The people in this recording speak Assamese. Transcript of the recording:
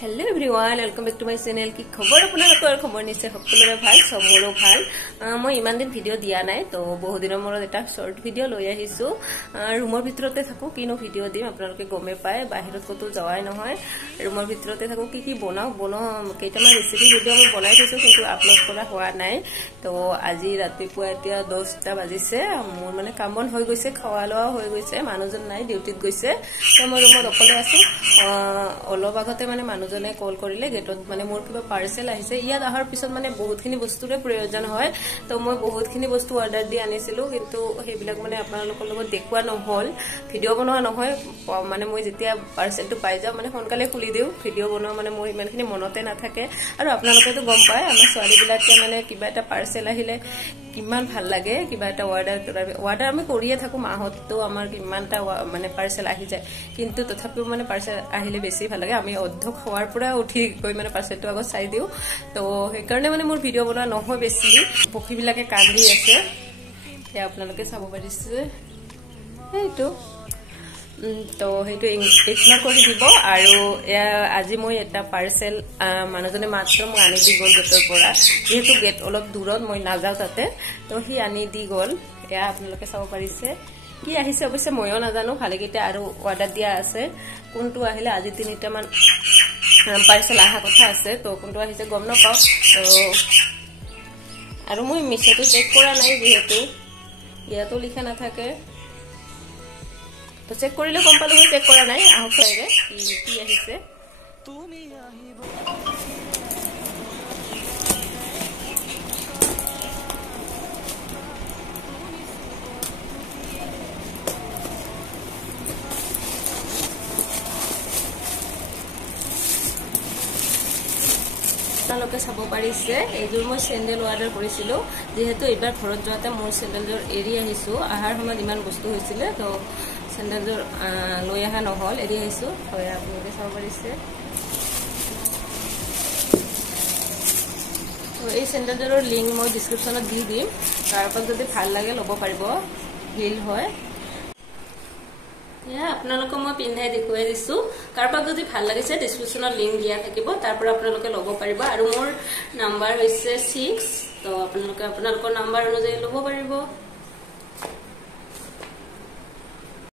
hello everyone welcome back to my channel की खबर আপোনালোকৰ খবৰ নিশ্চয় সকলোৰে ভাল সবৰো ভাল মই ইমান দিন ভিডিও দিয়া নাই তো বহু দিনৰ মূৰত এটা শৰ্ট ভিডিও লৈ আহিছো ৰুমৰ ভিতৰতে থাকো কিনো ভিডিও দিম আপোনালোকে গমে পায় বাহিৰত কতো যাৱাই নহয় ৰুমৰ ভিতৰতে থাকো কি বনাও কেইটামান ৰেচিপি ভিডিও মই বনাই থৈছো কিন্তু আপলোড কৰা হোৱা নাই তো আজি ৰাতিপুৱা এতিয়া 10টা বাজিছে মোৰ মানে কাম বন হৈ গৈছে খোৱা লোৱা হৈ গৈছে মানুহজন নাই ডিউটিত গৈছে তো মই ৰুমত অকলে আছো অলপ আগতে মানে জনে কল কৰিলে গেটত মানে মোৰ কিবা পাৰ্সেল আহিছে ইয়াত আহাৰ পিছত মানে বহুতখিনি বস্তুৰে প্ৰয়োজন হয় তো মই বহুতখিনি বস্তু অৰ্ডাৰ দি আনিছিলো কিন্তু হেবিলাক মানে আপোনালোকৰ লগত দেখুৱা নহল ভিডিও বনোৱা নহয় মানে মই যেতিয়া পাৰ্সেলটো পাই যাও মানে সোনকালে খুলি দিও ভিডিও বনোৱা মানে মোৰ ইমানখিনি মনতে নাথাকে আৰু আপোনালোকেতো গম পায় আমাৰ ছোৱালীবিলাকে মানে কিবা এটা পাৰ্সেল আহিলে কিমান ভাল লাগে কিবা এটা অৰ্ডাৰ আমি কৰিয়ে থাকো মাহতটো আমাৰ কিমানটা মানে পাৰ্সেল আহি যায় কিন্তু তথাপিও মানে পাৰ্সেল আহিলে বেছি ভাল লাগে আমি অধ্যক হওয়াৰ পৰা উঠি গৈ মানে পাৰ্সেলটো আগত চাই দিও তো সেই কাৰণে মানে মোৰ ভিডিও বনোৱা নহয় বেছি পক্ষীবিলাকে কান্দি আছে এ আপোনালোকে চাব পাৰিছে এইটো তো হেতু ইগনোৰ কৰি দিব আৰু আজি মই এটা পাৰ্সেল মানুহজনে মাত্ৰ মই আনি দি গল গেটৰ পৰা যেহেতু গেট অলপ দূৰত মই নাযাও তাতে তো হি আনি দি গল এয়া আপোনালোকে চাব পাৰিছে কি আহিছে অৱশ্যে ময়ো নাজানো ভালে কেইটা আৰু অৰ্ডাৰ দিয়া আছে কোনটো আহিলে আজি 3টা মান পাৰ্সেল আহা কথা আছে তো কোনটো আহিছে গম নাপাও তো আৰু মই মিছটো চেক কৰা নাই যেহেতু ইয়াতো লিখা নাথাকে তো চেক কৰিলে গম পালো চেক কৰা নাই আহক চাইৰে কি আহিছে তুমি আহিব আপোনালোকে চাব পাৰিছে এইযোৰ মই চেন্ডেল অৰ্ডাৰ কৰিছিলো যেহেতু এবাৰ ঘৰত যোৱাতে মোৰ চেন্ডেলযোৰ এৰি আহিছো আহাৰ সময়ত ইমান বস্তু হৈছিল তো চেন্ডেলযোৰ লৈ আহা নহল এৰি আহিছো হয় আপোনালোকে চাব পাৰিছে তো এই চেন্ডেলযোৰৰ লিংক মই ডেসক্ৰিপচনত দি দিম তাৰপৰা যদি ভাল লাগে ল'ব পাৰিব হিল হয় या আপোনালোকক মই পিন্ধাই দেখুৱাই দিছো কাৰপা যদি ভাল লাগিছে ডেসক্ৰিপচনত লিংক দিয়া থাকিব তাৰ পৰা আপোনালোকে ল'ব পাৰিব আৰু মোৰ নাম্বাৰ হৈছে 6 তো আপোনালোকৰ নাম্বাৰ অনুযায়ী ল'ব পাৰিব